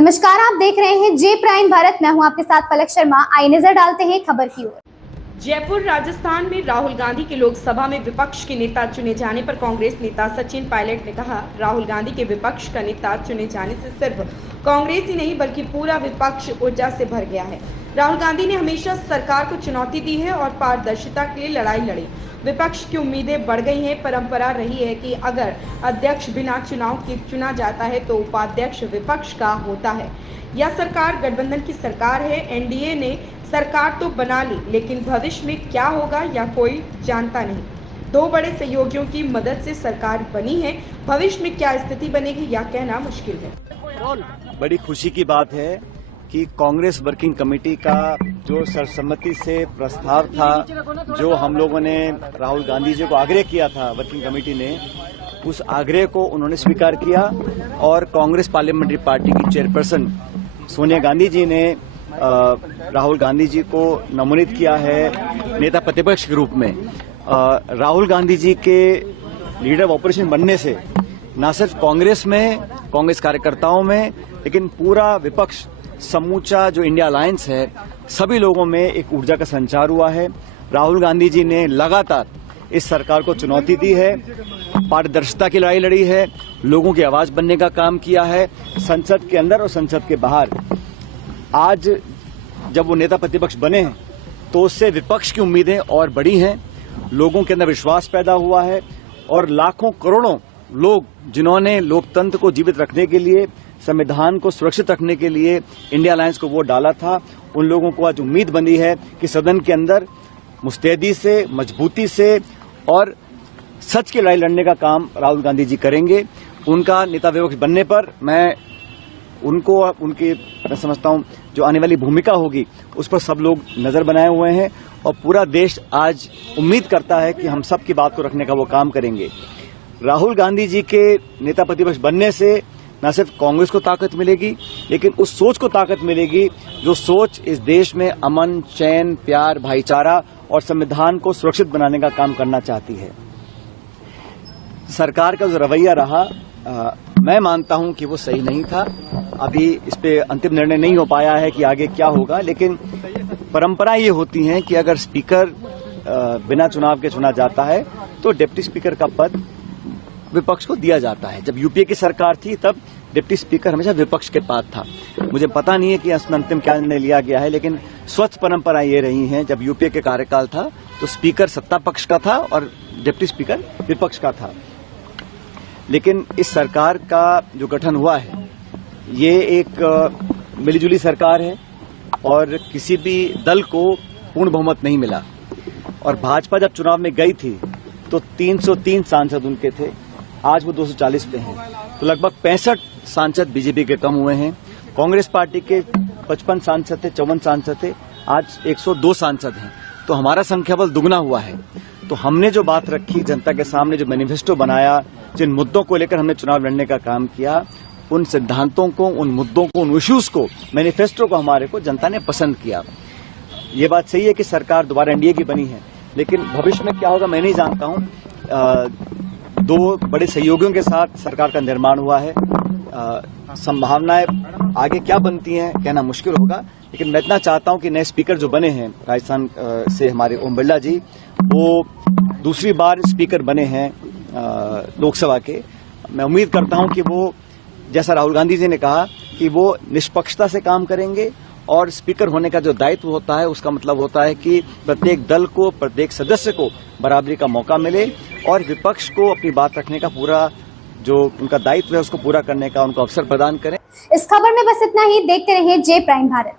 नमस्कार, आप देख रहे हैं जे प्राइम भारत। मैं हूं आपके साथ पलक शर्मा। आइए नजर डालते हैं खबर की ओर। जयपुर राजस्थान में राहुल गांधी के लोकसभा में विपक्ष के नेता चुने जाने पर कांग्रेस नेता सचिन पायलट ने कहा, राहुल गांधी के विपक्ष का नेता चुने जाने से सिर्फ कांग्रेस ही नहीं बल्कि पूरा विपक्ष ऊर्जा से भर गया है। राहुल गांधी ने हमेशा सरकार को चुनौती दी है और पारदर्शिता के लिए लड़ाई लड़ी। विपक्ष की उम्मीदें बढ़ गई हैं। परंपरा रही है कि अगर अध्यक्ष बिना चुनाव के चुना जाता है तो उपाध्यक्ष विपक्ष का होता है। यह सरकार गठबंधन की सरकार है। एनडीए ने सरकार तो बना ली, लेकिन भविष्य में क्या होगा यह कोई जानता नहीं। दो बड़े सहयोगियों की मदद से सरकार बनी है। भविष्य में क्या स्थिति बनेगी यह कहना मुश्किल है। बड़ी खुशी की बात है कि कांग्रेस वर्किंग कमेटी का जो सर्वसम्मति से प्रस्ताव था, जो हम लोगों ने राहुल गांधी जी को आग्रह किया था, वर्किंग कमेटी ने उस आग्रह को उन्होंने स्वीकार किया और कांग्रेस पार्लियामेंट्री पार्टी की चेयरपर्सन सोनिया गांधी जी ने राहुल गांधी जी को नमोनित किया है नेता प्रतिपक्ष के रूप में। राहुल गांधी जी के लीडर ऑफ ऑपोजिशन बनने से न सिर्फ कांग्रेस में, कांग्रेस कार्यकर्ताओं में, लेकिन पूरा विपक्ष, समूचा जो इंडिया अलायंस है, सभी लोगों में एक ऊर्जा का संचार हुआ है। राहुल गांधी जी ने लगातार इस सरकार को चुनौती दी है, पारदर्शिता की लड़ाई लड़ी है, लोगों की आवाज बनने का काम किया है, संसद के अंदर और संसद के बाहर। आज जब वो नेता प्रतिपक्ष बने हैं तो उससे विपक्ष की उम्मीदें और बढ़ी हैं, लोगों के अंदर विश्वास पैदा हुआ है और लाखों करोड़ों लोग जिन्होंने लोकतंत्र को जीवित रखने के लिए, संविधान को सुरक्षित रखने के लिए इंडिया अलायंस को वोट डाला था, उन लोगों को आज उम्मीद बनी है कि सदन के अंदर मुस्तैदी से, मजबूती से और सच की लड़ाई लड़ने का काम राहुल गांधी जी करेंगे। उनका नेता विपक्ष बनने पर मैं समझता हूं जो आने वाली भूमिका होगी उस पर सब लोग नजर बनाए हुए हैं और पूरा देश आज उम्मीद करता है कि हम सब की बात को रखने का वो काम करेंगे। राहुल गांधी जी के नेता प्रतिपक्ष बनने से न सिर्फ कांग्रेस को ताकत मिलेगी, लेकिन उस सोच को ताकत मिलेगी जो सोच इस देश में अमन, चैन, प्यार, भाईचारा और संविधान को सुरक्षित बनाने का काम करना चाहती है। सरकार का जो रवैया रहा, मैं मानता हूं कि वो सही नहीं था। अभी इस पे अंतिम निर्णय नहीं हो पाया है कि आगे क्या होगा, लेकिन परंपरा ये होती है कि अगर स्पीकर बिना चुनाव के चुना जाता है तो डिप्टी स्पीकर का पद विपक्ष को दिया जाता है। जब यूपीए की सरकार थी तब डिप्टी स्पीकर हमेशा विपक्ष के पास था। मुझे पता नहीं है कि इसमें अंतिम क्या निर्णय लिया गया है, लेकिन स्वच्छ परंपरा ये रही है, जब यूपीए के कार्यकाल था तो स्पीकर सत्ता पक्ष का था और डिप्टी स्पीकर विपक्ष का था। लेकिन इस सरकार का जो गठन हुआ है ये एक मिलीजुली सरकार है और किसी भी दल को पूर्ण बहुमत नहीं मिला। और भाजपा जब चुनाव में गई थी तो 303 सांसद उनके थे, आज वो 240 पे हैं, तो लगभग 65 सांसद बीजेपी के कम हुए हैं। कांग्रेस पार्टी के 55 सांसद थे, 54 सांसद थे, आज 102 सांसद हैं, तो हमारा संख्या बल दुगना हुआ है। तो हमने जो बात रखी जनता के सामने, जो मैनिफेस्टो बनाया, जिन मुद्दों को लेकर हमने चुनाव लड़ने का काम किया, उन सिद्धांतों को, उन मुद्दों को, उन इश्यूज को, मैनिफेस्टो को हमारे को जनता ने पसंद किया। ये बात सही है कि सरकार दोबारा एनडीए की बनी है, लेकिन भविष्य में क्या होगा मैं नहीं जानता हूं। दो बड़े सहयोगियों के साथ सरकार का निर्माण हुआ है। संभावनाएं आगे क्या बनती हैं कहना मुश्किल होगा, लेकिन मैं इतना चाहता हूं कि नए स्पीकर जो बने हैं राजस्थान से, हमारे ओम बिरला जी, वो दूसरी बार स्पीकर बने हैं लोकसभा के। मैं उम्मीद करता हूं कि वो, जैसा राहुल गांधी जी ने कहा, कि वो निष्पक्षता से काम करेंगे और स्पीकर होने का जो दायित्व होता है उसका मतलब होता है कि प्रत्येक दल को, प्रत्येक सदस्य को बराबरी का मौका मिले और विपक्ष को अपनी बात रखने का पूरा जो उनका दायित्व है उसको पूरा करने का उनको अवसर प्रदान करें। इस खबर में बस इतना ही। देखते रहिए जे प्राइम भारत।